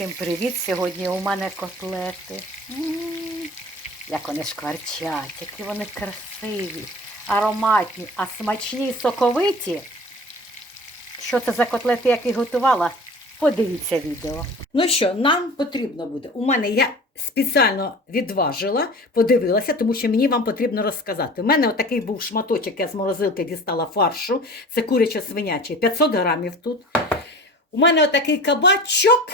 Всім привіт! Сьогодні у мене котлети. Як вони шкварчать, які вони красиві, ароматні, а смачні і соковиті. Що це за котлети, які готувала? Подивіться відео. Ну що, нам потрібно буде. У мене я спеціально відважила, подивилася, тому що мені вам потрібно розказати. У мене отакий був шматочок, я з морозилки дістала фаршу. Це курячо-свинячий, 500 грамів тут. У мене отакий кабачок.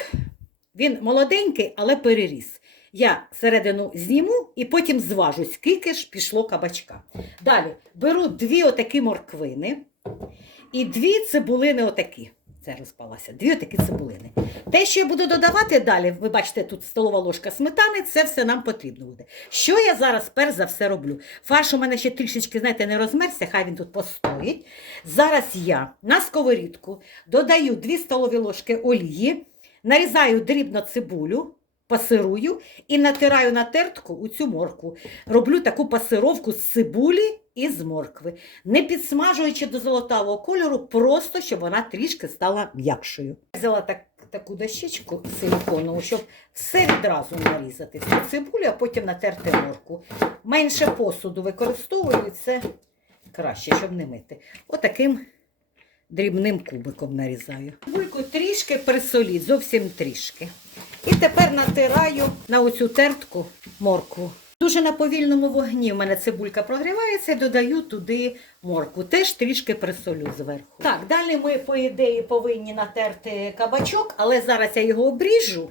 Він молоденький, але переріс. Я середину зніму і потім зважу, скільки ж пішло кабачка. Далі беру дві отакі морквини і дві цибулини отакі. Це розпалася. Дві отакі цибулини. Те, що я буду додавати далі, ви бачите, тут столова ложка сметани, це все нам потрібно буде. Що я зараз перш за все роблю? Фарш у мене ще трішечки, знаєте, не розмерся, хай він тут постоїть. Зараз я на сковорідку додаю 2 столові ложки олії, нарізаю дрібно цибулю, пасирую і натираю на тертку у цю моркву. Роблю таку пасировку з цибулі і з моркви, не підсмажуючи до золотавого кольору, просто щоб вона трішки стала м'якшою. Взяла так, таку дощечку силіконову, щоб все відразу нарізати. Всю цибулю, а потім натерти морку. Менше посуду використовую, це краще, щоб не мити. Отаким дрібним кубиком нарізаю. Цибульку трішки присоліть, зовсім трішки. І тепер натираю на оцю тертку моркву. Дуже на повільному вогні в мене цибулька прогрівається додаю туди моркву. Теж трішки присолю зверху. Так, далі ми, по ідеї, повинні натерти кабачок, але зараз я його обріжу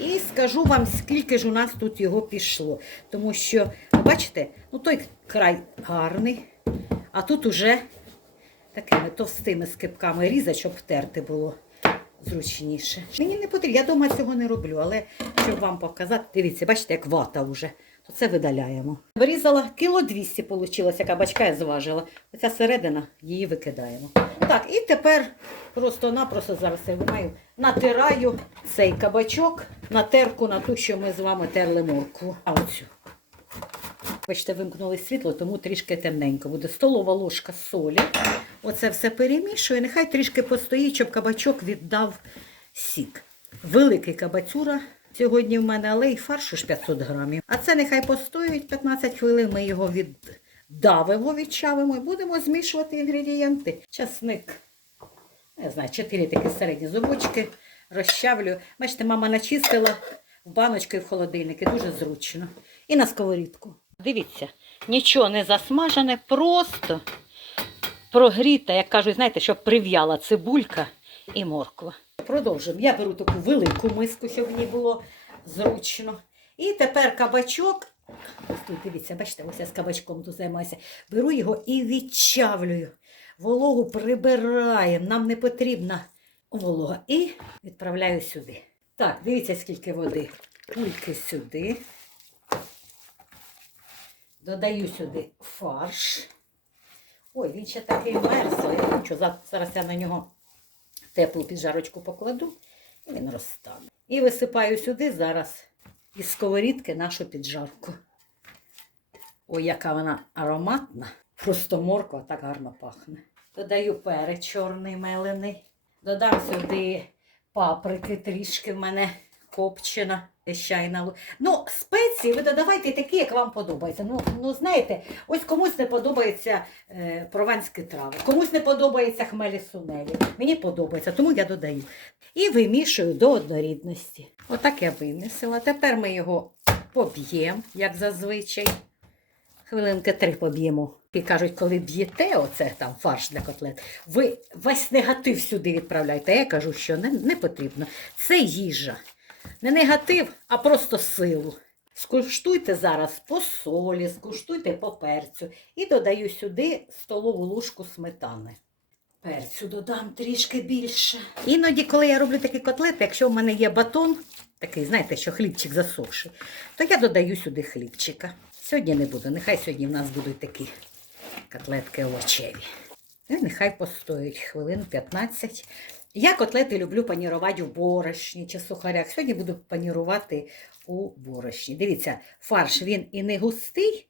і скажу вам, скільки ж у нас тут його пішло. Тому що, бачите, ну той край гарний, а тут уже такими товстими скипками різать, щоб втерти було зручніше. Мені не потрібно, я дома цього не роблю, але щоб вам показати, дивіться, бачите, як вата вже. То це видаляємо. Вирізала кіло 200 вийшло, кабачка я зважила. Оця середина її викидаємо. Так, і тепер просто-напросто зараз я вимаю, натираю цей кабачок на терку, на ту, що ми з вами терли моркву. А оцю. Бачите, вимкнули світло, тому трішки темненько. Буде столова ложка солі. Оце все перемішую. Нехай трішки постоїть, щоб кабачок віддав сік. Великий кабацюра сьогодні в мене, але й фаршу ж 500 грамів. А це нехай постоїть 15 хвилин. Ми його віддавимо, відчавимо і будемо змішувати інгредієнти. Часник, не знаю, 4 такі середні зубочки. Розчавлю. Бачите, мама начистила в баночки в холодильники. Дуже зручно. І на сковорідку. Дивіться, нічого не засмажене, просто прогріта, як кажуть, знаєте, щоб прив'яла цибулька і морква. Продовжуємо. Я беру таку велику миску, щоб мені було зручно. І тепер кабачок. Ось тут, дивіться, бачите, ось я з кабачком тут займаюся. Беру його і відчавлюю. Вологу прибираємо. Нам не потрібна волога. І відправляю сюди. Так, дивіться, скільки води. Кульки сюди. Додаю сюди фарш. Ой, він ще такий мерзлий. Що зараз я на нього теплу піджарочку покладу і він розтане. І висипаю сюди зараз із сковорідки нашу піджарку. Ой, яка вона ароматна. Просто морква так гарно пахне. Додаю перець чорний мелений. Додам сюди паприки трішки в мене копчена. Чайна. Ну, спеції ви додавайте такі, як вам подобається. Ну, ну знаєте, ось комусь не подобається е, прованські трави, комусь не подобається хмелі сунелі. Мені подобається, тому я додаю. І вимішую до однорідності. Отак я вимісила. Тепер ми його поб'ємо, як зазвичай. Хвилинки три поб'ємо. І кажуть, коли б'єте, оце там фарш для котлет, ви весь негатив сюди відправляєте. Я кажу, що не, не потрібно. Це їжа. Не негатив, а просто силу. Скуштуйте зараз по солі, скуштуйте по перцю. І додаю сюди столову ложку сметани. Перцю додам трішки більше. Іноді, коли я роблю такі котлети, якщо в мене є батон, такий, знаєте, що хлібчик засохший, то я додаю сюди хлібчика. Сьогодні не буду, нехай сьогодні в нас будуть такі котлетки овочеві. І нехай постоять хвилин 15. Я котлети люблю панірувати в борошні чи сухарях. Сьогодні буду панірувати у борошні. Дивіться, фарш він і не густий.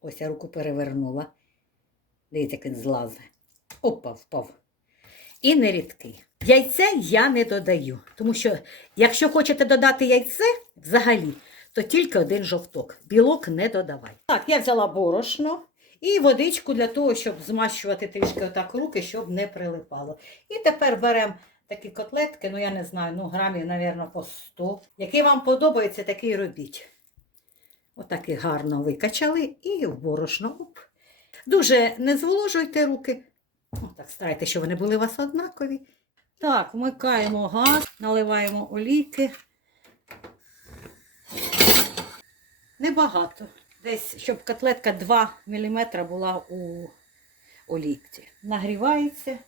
Ось я руку перевернула. Дивіться, як він злазить. Опа, впав. І не рідкий. Яйця я не додаю, тому що якщо хочете додати яйце взагалі, то тільки один жовток. Білок не додавай. Так, я взяла борошно і водичку для того, щоб змащувати трішки отак руки, щоб не прилипало. І тепер беремо такі котлетки, ну я не знаю, ну грамів, мабуть, по 100. Який вам подобається, такий робіть. Отак їх гарно викачали і в борошно. Оп. Дуже не зволожуйте руки. Отак старайтеся, щоб вони були у вас однакові. Так, вмикаємо газ, наливаємо олійки. Небагато. Десь, щоб котлетка 2 мм була у олійці. Нагрівається,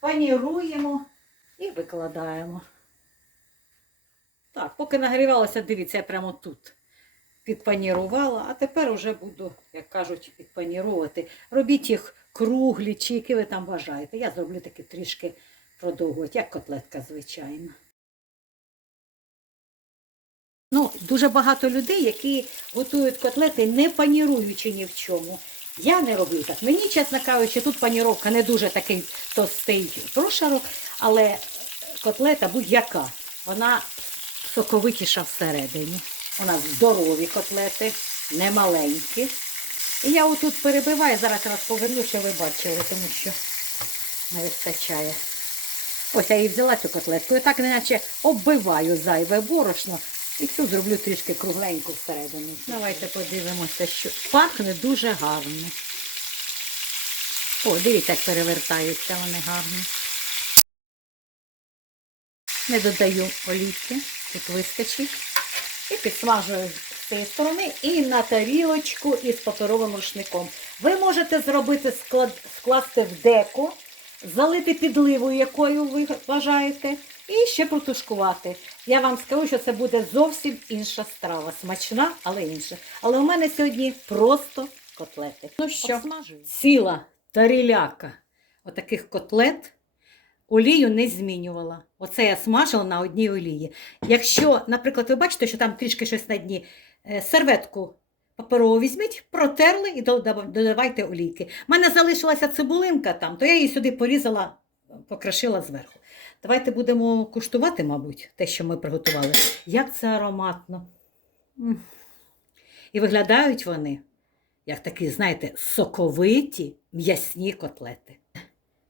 паніруємо і викладаємо. Так, поки нагрівалося, дивіться, я прямо тут підпанірувала, а тепер вже буду, як кажуть, підпаніровувати. Робіть їх круглі, чи які ви там бажаєте. Я зроблю такі трішки продовгувати, як котлетка, звичайно. Ну, дуже багато людей, які готують котлети, не паніруючи ні в чому. Я не роблю так. Мені, чесно кажучи, тут паніровка не дуже такий товстий прошарок, але котлета будь-яка, вона соковитіша всередині. У нас здорові котлети, не маленькі. І я отут перебиваю, зараз вас поверну, щоб ви бачили, тому що не вистачає. Ось я її взяла цю котлетку, і так неначе оббиваю зайве борошно і цю зроблю трішки кругленьку всередині. Давайте подивимося, що пахне дуже гарно. О, дивіться, як перевертаються вони гарно. Не додаю олійки, тут вистачить. І підсмажую з цієї сторони і на тарілочку із паперовим рушником. Ви можете зробити склад, скласти в деко, залити підливою, якою ви бажаєте, і ще протушкувати. Я вам скажу, що це буде зовсім інша страва. Смачна, але інша. Але у мене сьогодні просто котлети. Ну що, ціла таріляка отаких котлет. Олію не змінювала. Оце я смажила на одній олії. Якщо, наприклад, ви бачите, що там трішки щось на дні, е, серветку паперову візьміть, протерли і додавайте олійки. У мене залишилася цибулинка там, то я її сюди порізала, покрошила зверху. Давайте будемо куштувати, мабуть, те, що ми приготували. Як це ароматно. І виглядають вони, як такі, знаєте, соковиті м'ясні котлети.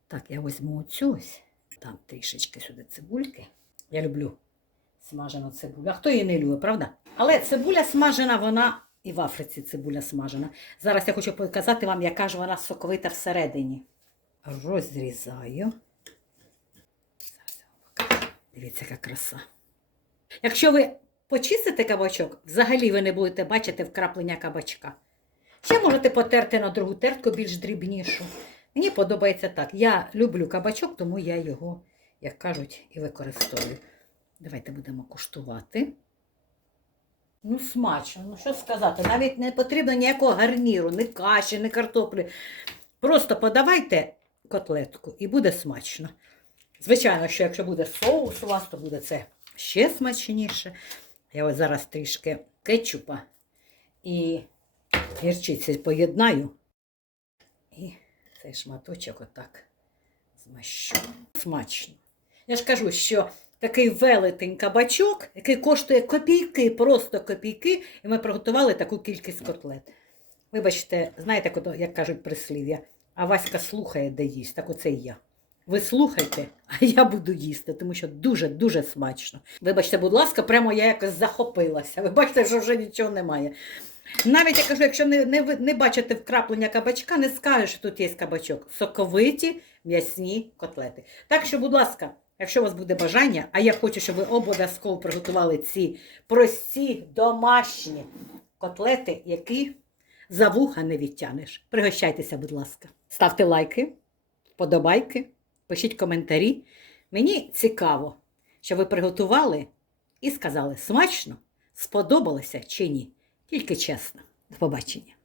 Так, я візьму оцю ось, там трішечки сюди цибульки. Я люблю смажену цибулю. А хто її не любить, правда? Але цибуля смажена, вона і в Африці цибуля смажена. Зараз я хочу показати вам, яка ж вона соковита всередині. Розрізаю. Зараз я вам покажу. Дивіться, яка краса. Якщо ви почистите кабачок, взагалі ви не будете бачити вкраплення кабачка. Ще можете потерти на другу тертку більш дрібнішу. Мені подобається так. Я люблю кабачок, тому я його, як кажуть, і використовую. Давайте будемо куштувати. Ну, смачно, ну що сказати, навіть не потрібно ніякого гарніру, ні каші, ні картоплі. Просто подавайте котлетку і буде смачно. Звичайно, що якщо буде соус у вас, то буде це ще смачніше. Я ось зараз трішки кетчупа і гірчиці поєднаю. Цей шматочок отак змащу. Смачно. Я ж кажу, що такий велетень кабачок, який коштує копійки, просто копійки, і ми приготували таку кількість котлет. Вибачте, знаєте, як кажуть прислів'я, а Васька слухає, де їсть, так оце і я. Ви слухайте, а я буду їсти, тому що дуже-дуже смачно. Вибачте, будь ласка, прямо я якось захопилася. Ви бачите, що вже нічого немає. Навіть я кажу, якщо не, не, не бачите вкраплення кабачка, не скажеш, що тут є кабачок. Соковиті м'ясні котлети. Так що, будь ласка, якщо у вас буде бажання, а я хочу, щоб ви обов'язково приготували ці прості домашні котлети, які за вуха не відтянеш. Пригощайтеся, будь ласка. Ставте лайки, вподобайки, пишіть коментарі. Мені цікаво, що ви приготували і сказали, смачно, сподобалося чи ні. Тільки чесно. До побачення.